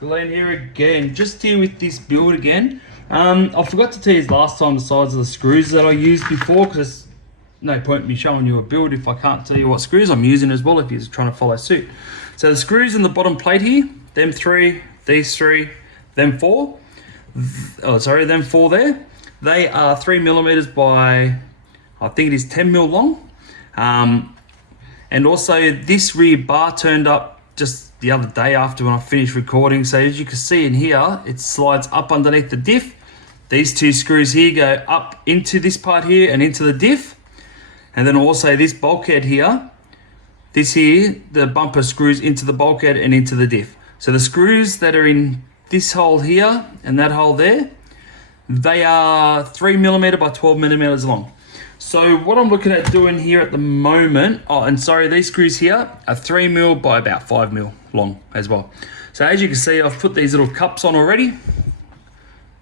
Glenn here again, just here with this build again. I forgot to tell you last time the size of the screws that I used before, because there's no point in me showing you a build if I can't tell you what screws I'm using as well if you're trying to follow suit. So the screws in the bottom plate here, them three, these three, them four, them four there, they are 3mm by, I think it is 10mm long. And also this rear bar turned up just the other day after when I finished recording. So as you can see in here, it slides up underneath the diff. These two screws here go up into this part here and into the diff. And then also this bulkhead here, this here, the bumper screws into the bulkhead and into the diff. So the screws that are in this hole here and that hole there, they are 3mm by 12mm long. So what I'm looking at doing here at the moment, these screws here are 3mm by about 5mm long as well. So as you can see, I've put these little cups on already.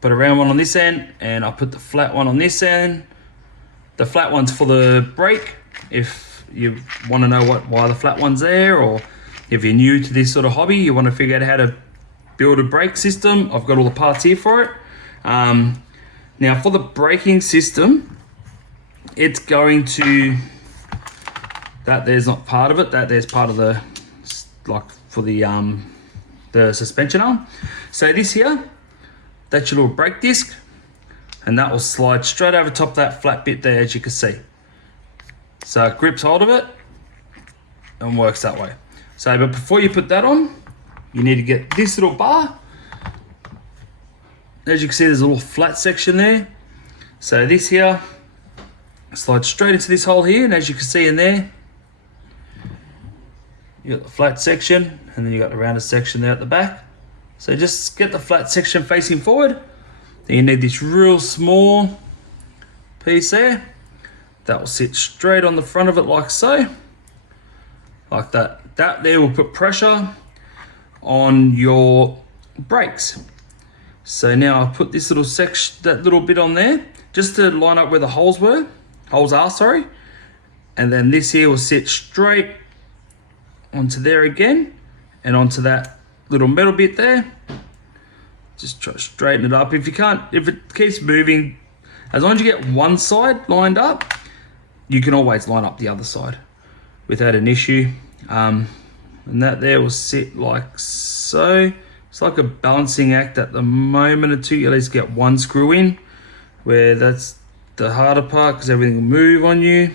Put a round one on this end, and I put the flat one on this end. The flat one's for the brake, if you want to know why the flat one's there, or if you're new to this sort of hobby, you want to figure out how to build a brake system. I've got all the parts here for it. Now for the braking system, it's going to, that there's not part of it, that there's part of the, like for the suspension arm. So this here, that's your little brake disc, and that will slide straight over top of that flat bit there, as you can see. So it grips hold of it and works that way. So, but before you put that on, you need to get this little bar. As you can see, there's a little flat section there. So this here slides straight into this hole here, and as you can see in there, you got the flat section, and then you got the rounded section there at the back. So just get the flat section facing forward. Then you need this real small piece there. That will sit straight on the front of it like so. Like that. That there will put pressure on your brakes. So now I've put this little section, that little bit on there, just to line up where the holes are, sorry. And then this here will sit straight onto there again, and onto that little metal bit there. Just try to straighten it up. If it keeps moving, as long as you get one side lined up, you can always line up the other side without an issue. And that there will sit like so. It's like a balancing act at the moment or two. You at least get one screw in, where that's the harder part because everything will move on you.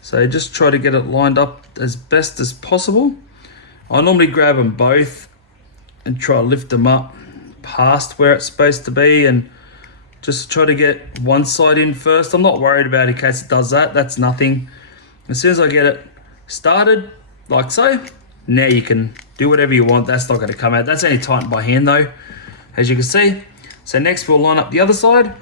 So just try to get it lined up as best as possible. I normally grab them both and try to lift them up past where it's supposed to be, and just try to get one side in first. I'm not worried about it in case it does that. That's nothing. As soon as I get it started, like so, now you can do whatever you want. That's not going to come out. That's only tightened by hand though, as you can see. So next we'll line up the other side.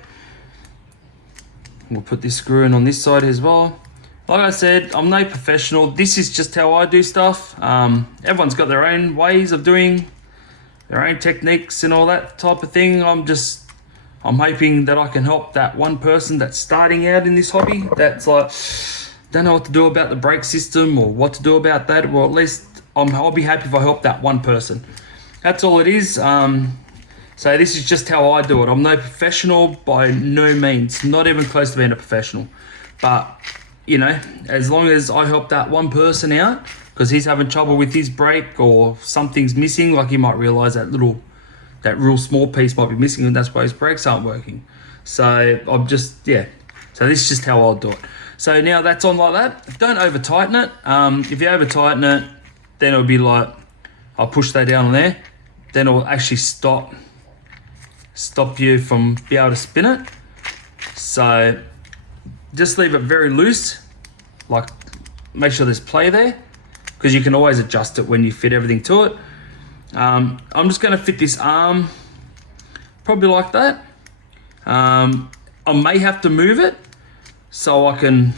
We'll put this screw in on this side as well. Like I said, I'm no professional. This is just how I do stuff. Everyone's got their own ways of doing their own techniques and all that type of thing. I'm hoping that I can help that one person that's starting out in this hobby, that's like, don't know what to do about the brake system or what to do about that. Well, at least I'll be happy if I help that one person. That's all it is. So this is just how I do it. I'm no professional by no means, not even close to being a professional. But, you know, as long as I help that one person out, because he's having trouble with his brake or something's missing, like he might realize that real small piece might be missing, and that's why his brakes aren't working. So I'm just, yeah. So this is just how I'll do it. So now that's on like that. Don't over tighten it. If you over tighten it, then it'll be like, I'll push that down on there. Then it'll actually stop you from being able to spin it. So just leave it very loose, like make sure there's play there, because you can always adjust it when you fit everything to it. I'm just going to fit this arm probably like that. I may have to move it so I can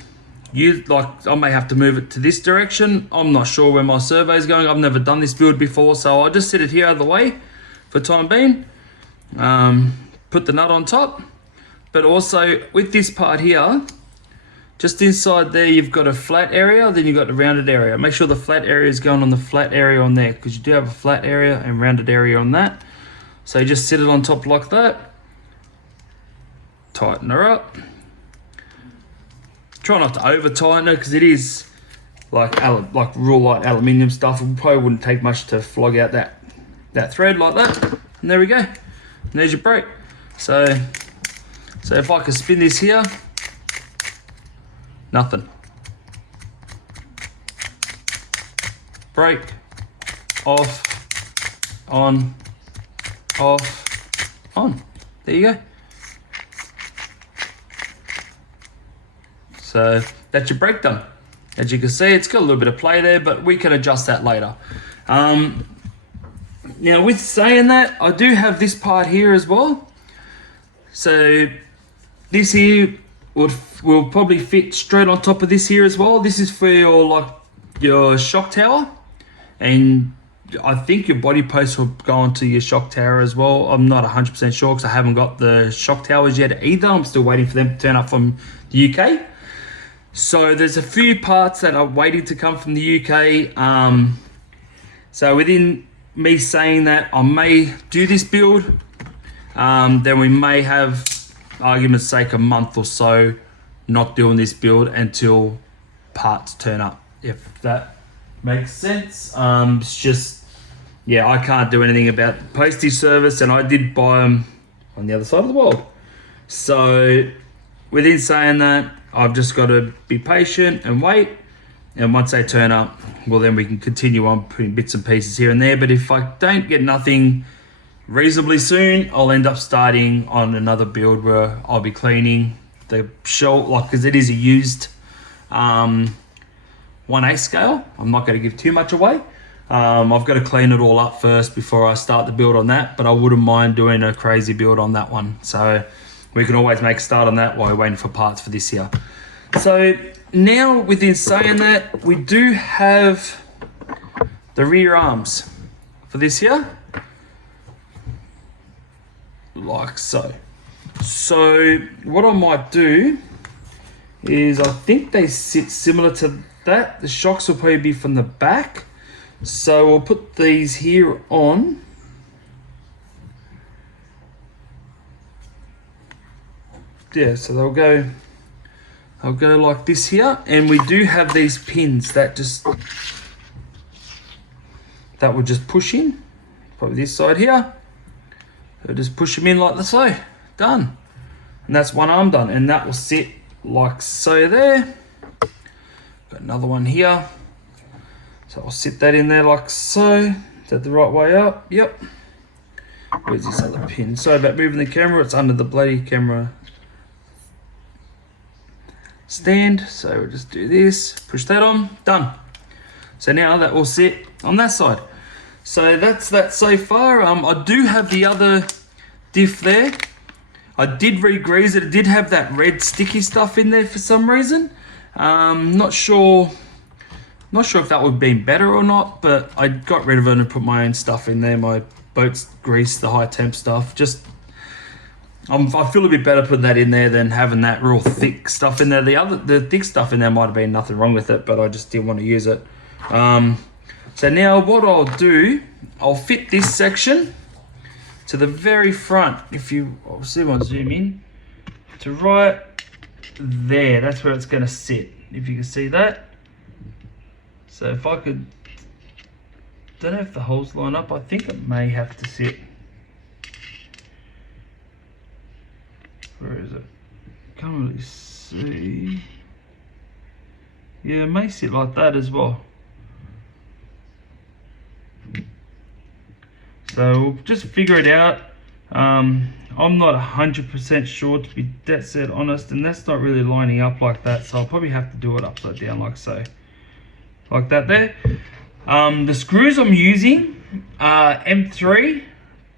I may have to move it to this direction. I'm not sure where my survey is going. I've never done this build before, so I'll just set it here out of the way for the time being. Put the nut on top, but also with this part here, just inside there you've got a flat area, then you've got the rounded area. Make sure the flat area is going on the flat area on there, because you do have a flat area and rounded area on that. So you just sit it on top like that, tighten her up. Try not to over tighten it, because it is like real light aluminium stuff. It probably wouldn't take much to flog out that thread like that. And there we go. And there's your brake. So if I could spin this here, nothing. Brake, off, on, off, on. There you go. So that's your brake done. As you can see, it's got a little bit of play there, but we can adjust that later. Now with saying that, I do have this part here as well. So this here will probably fit straight on top of this here as well. This is for your shock tower, and I think your body post will go onto your shock tower as well. I'm not 100% sure because I haven't got the shock towers yet either. I'm still waiting for them to turn up from the UK. So there's a few parts that are waiting to come from the UK. So within me saying that, I may do this build. Then we may have, argument's sake, a month or so not doing this build until parts turn up, if that makes sense. It's just, yeah, I can't do anything about the postage service, and I did buy them on the other side of the world. So within saying that, I've just got to be patient and wait, and once they turn up, well, then we can continue on putting bits and pieces here and there. But if I don't get nothing reasonably soon, I'll end up starting on another build where I'll be cleaning the shell, because it is a used 1/8 scale. I'm not going to give too much away. I've got to clean it all up first before I start the build on that, but I wouldn't mind doing a crazy build on that one. So we can always make a start on that while we're waiting for parts for this year. So now, within saying that, we do have the rear arms for this here, like so. So what I might do is, I think they sit similar to that. The shocks will probably be from the back. So we'll put these here on. Yeah, so they'll go like this here, and we do have these pins that will just push in, probably this side here. So just push them in like so, done. And that's one arm done, and that will sit like so there. Got another one here, so I'll sit that in there like so. Is that the right way up? Yep. Where's this other pin? Sorry about moving the camera, it's under the bloody camera stand. So we'll just do this, push that on, done. So now that will sit on that side. So that's that so far. I do have the other diff there. I did re-grease it. It did have that red sticky stuff in there for some reason. Not sure if that would have been better or not, but I got rid of it and put my own stuff in there. My boat's grease, the high temp stuff. Just I feel a bit better putting that in there than having that real thick stuff in there. The thick stuff in there might have been nothing wrong with it, but I just didn't want to use it. So now what I'll do, I'll fit this section to the very front. I'll see if I zoom in to right there. That's where it's going to sit. If you can see that. So if I could, don't know if the holes line up. I think it may have to sit. Where is it? Can't really see. Yeah, it may sit like that as well. So we'll just figure it out. I'm not 100% sure, to be dead set honest, and that's not really lining up like that, so I'll probably have to do it upside down like so. Like that there. The screws I'm using are M3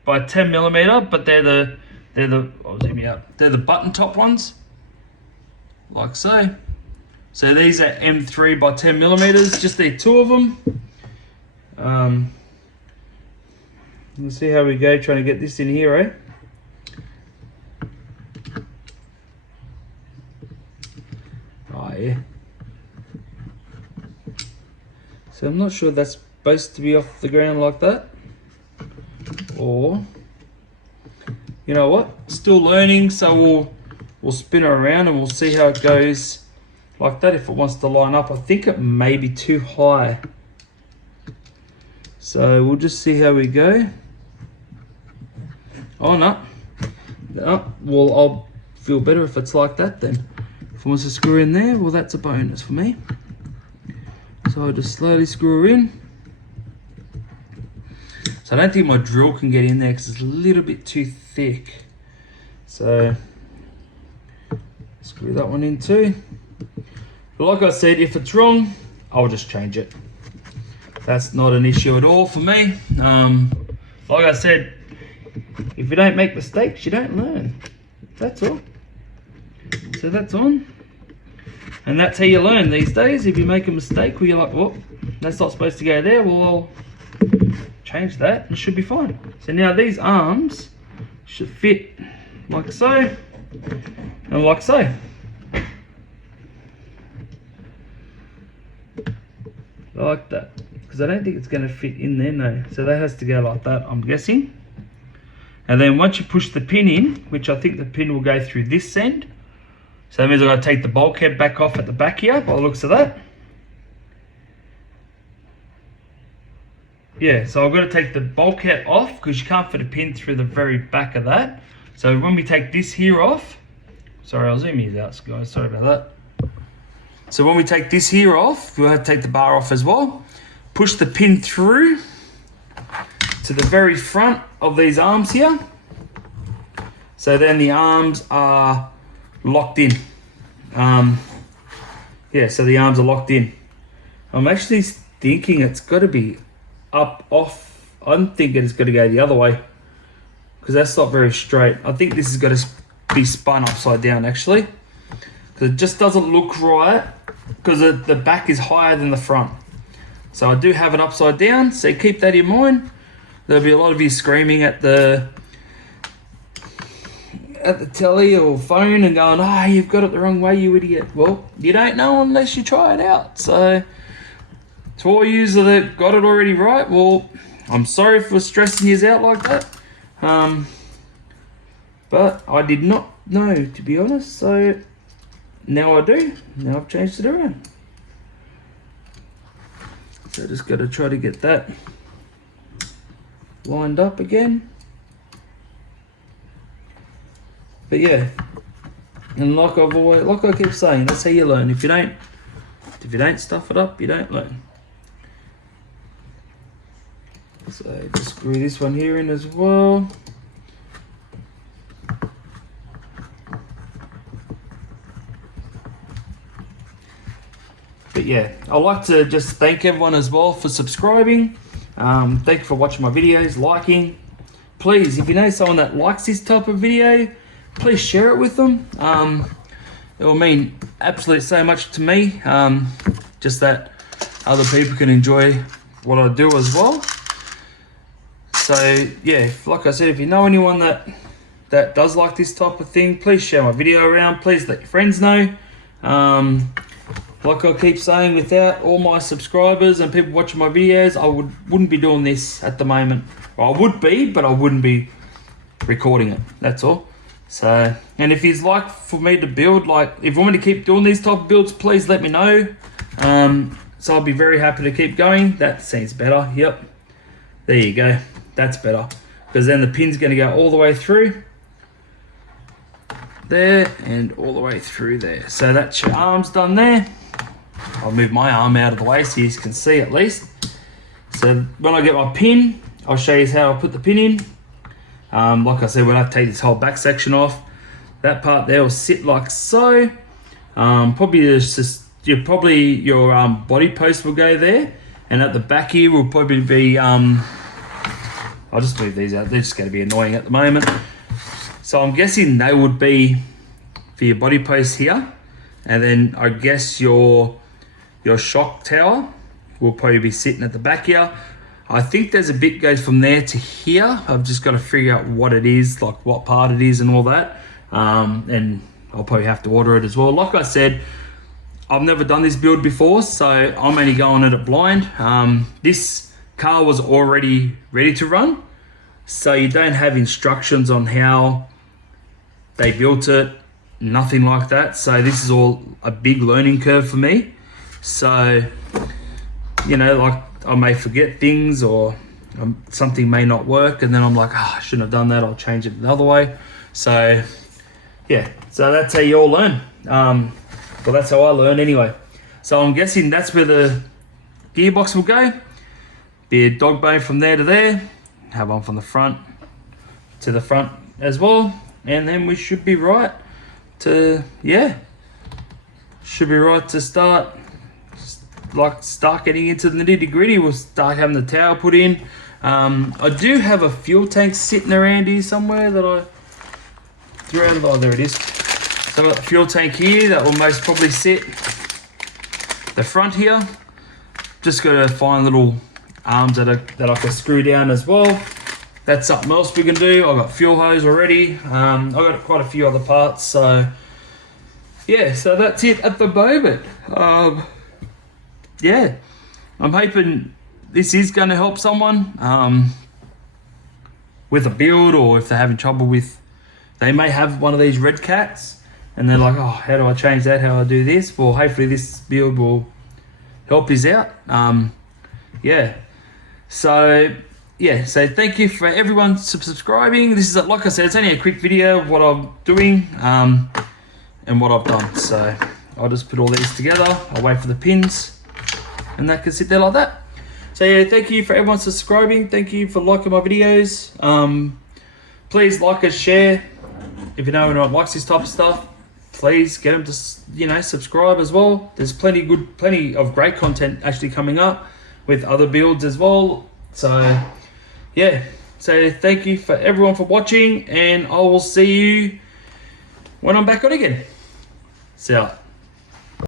by 10mm, but they're the I'll zoom you out. They're the button top ones, like so. So these are M3 by 10mm. Just the two of them. Let's see how we go trying to get this in here, eh? Oh high, yeah. So I'm not sure that's supposed to be off the ground like that, or you know what? Still learning, so we'll spin it around and we'll see how it goes like that. If it wants to line up, I think it may be too high. So we'll just see how we go. Oh no. No, well, I'll feel better if it's like that then. If it wants to screw in there, well, that's a bonus for me. So I'll just slowly screw her in. So I don't think my drill can get in there because it's a little bit too thick. So screw that one in too. But like I said, if it's wrong, I'll just change it. That's not an issue at all for me. Like I said, if you don't make mistakes, you don't learn. That's all. So that's on. And that's how you learn these days. If you make a mistake where you're like, well, that's not supposed to go there, well, I'll change that and it should be fine. So now these arms should fit like so and like so. Like that. Because I don't think it's going to fit in there, no. So that has to go like that, I'm guessing. And then once you push the pin in, which I think the pin will go through this end. So that means I've got to take the bulkhead back off at the back here, by the looks of that. Yeah, so I've got to take the bulkhead off because you can't fit a pin through the very back of that. So when we take this here off, sorry, I'll zoom these out, guys, sorry about that. So when we take this here off, we'll have to take the bar off as well. Push the pin through to the very front of these arms here. So then the arms are locked in. Yeah, so the arms are locked in. I'm actually thinking it's got to be up off. I'm thinking it's got to go the other way because that's not very straight. I think this has got to be spun upside down actually because it just doesn't look right because the back is higher than the front. So I do have it upside down, so keep that in mind. There'll be a lot of you screaming at the telly or phone and going, "Ah, you've got it the wrong way, you idiot." Well, you don't know unless you try it out. So to all you that got it already right, well, I'm sorry for stressing you out like that. But I did not know, to be honest. So now I do. Now I've changed it around. So just got to try to get that lined up again. But yeah, and like I keep saying, that's how you learn. If you don't stuff it up, you don't learn. So just screw this one here in as well. But yeah, I'd like to just thank everyone as well for subscribing. Thank you for watching my videos, liking. Please, if you know someone that likes this type of video, please share it with them. It will mean absolutely so much to me. Just that other people can enjoy what I do as well. So yeah, like I said, if you know anyone that does like this type of thing, please share my video around. Please let your friends know. Like I keep saying, without all my subscribers and people watching my videos, I wouldn't be doing this at the moment. Well, I would be, but I wouldn't be recording it. That's all. So, and if you'd like for me to build, like if you want me to keep doing these type of builds, please let me know. So I'll be very happy to keep going. That seems better. Yep. There you go. That's better. Because then the pin's going to go all the way through there and all the way through there. So that's your arms done there. I'll move my arm out of the way so you can see at least. So when I get my pin, I'll show you how I put the pin in. Like I said, we'll have to take this whole back section off. That part there will sit like so. Probably your body post will go there, and at the back here will probably be I'll just leave these out. They're just going to be annoying at the moment. So I'm guessing they would be for your body post here, and then I guess your shock tower will probably be sitting at the back here. I think there's a bit goes from there to here. I've just got to figure out what it is, like what part it is and all that. And I'll probably have to order it as well. Like I said, I've never done this build before, so I'm only going at it blind. This car was already ready to run, so you don't have instructions on how they built it, nothing like that. So this is all a big learning curve for me. So, you know, like I may forget things, or something may not work, and then I'm like, oh, I shouldn't have done that, I'll change it another way. So yeah, so that's how you all learn. Well, that's how I learn anyway. So I'm guessing that's where the gearbox will go. Be a dog bone from there to there. Have one from the front to the front as well. And then we should be right to, yeah, should be right to start getting into the nitty gritty. We'll start having the tower put in. I do have a fuel tank sitting around here somewhere that I threw out. Oh, there it is. So I've got the fuel tank here that will most probably sit the front here. Just got to find little arms that I can screw down as well. That's something else we can do. I've got fuel hose already. I've got quite a few other parts. So yeah, so that's it at the moment. Yeah, I'm hoping this is going to help someone with a build, or if they're having trouble with, they may have one of these Redcats and they're like, oh, how do I change that? How do I do this? Well, hopefully this build will help us out. Yeah. So yeah, so thank you for everyone subscribing. This is, like I said, it's only a quick video of what I'm doing and what I've done. So I'll just put all these together. I'll wait for the pins, and that can sit there like that. So yeah, thank you for everyone subscribing. Thank you for liking my videos. Please like and share. If you know anyone likes this type of stuff, please get them to, you know, subscribe as well. There's plenty of great content actually coming up with other builds as well. So yeah, so thank you for everyone for watching, and I will see you when I'm back on again. See ya.